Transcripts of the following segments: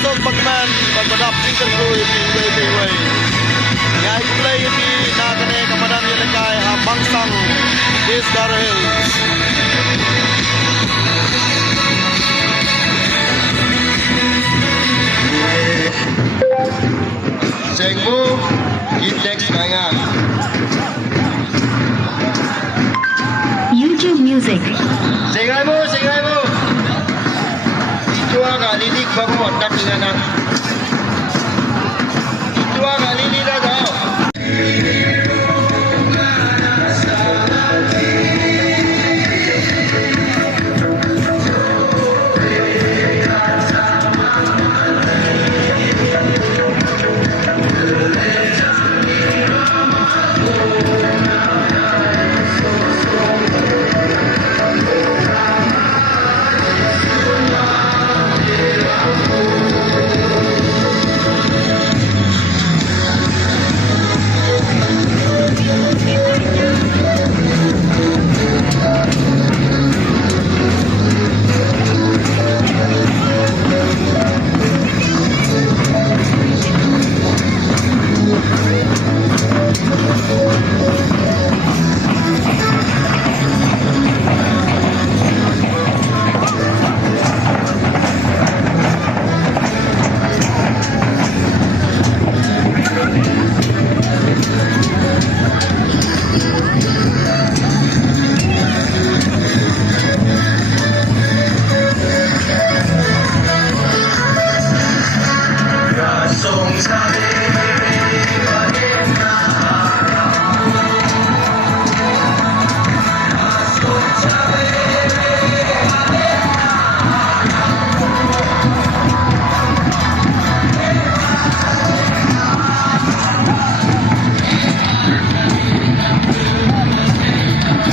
besok pagman pagpadap interview di way nyai play di nakane kamadan yelekay Mangsang East Garo Hills. Cengmu Gitex Mangan YouTube Music. Sengai mo itu agak lidik bangun tak dengan itu agak lidik dah tau.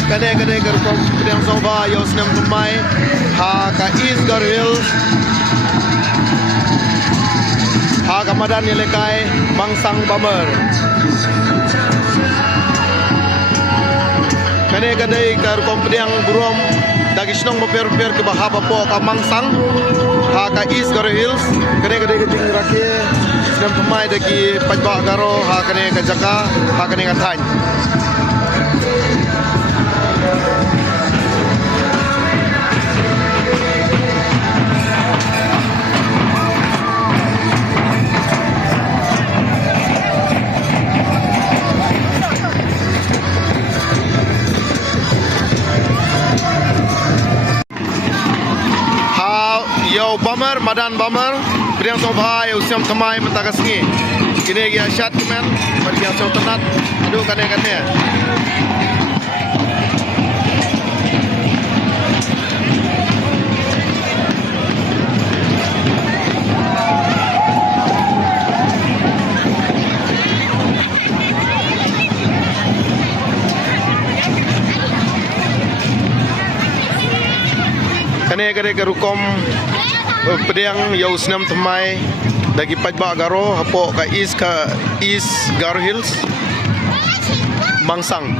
Kadang-kadang kerupuk pedang soba yang senam tumai ha ka East Garo Hills ha kamadan yelekay Mangsang Bamer. Kadang-kadang kerupuk pedang burom dagi senong berper ke bahaba po ka Mangsang ha ka East Garo Hills. Kadang-kadang keting rakyat senam tumai dagi Pajbak Garo ha kene ka Jaka ha kene ka Thany. Yo Bamer, Madan Bamer, Priang Sobhai, Usiam Tamai, Mentagasngi. Kini dia syat kemen, bagi yang so tenat, aduh kane-kane. Kane-kane kerukom pedang yang senam temai dagi Pajbak Garo hapo ka East Garo Hills Mangsang.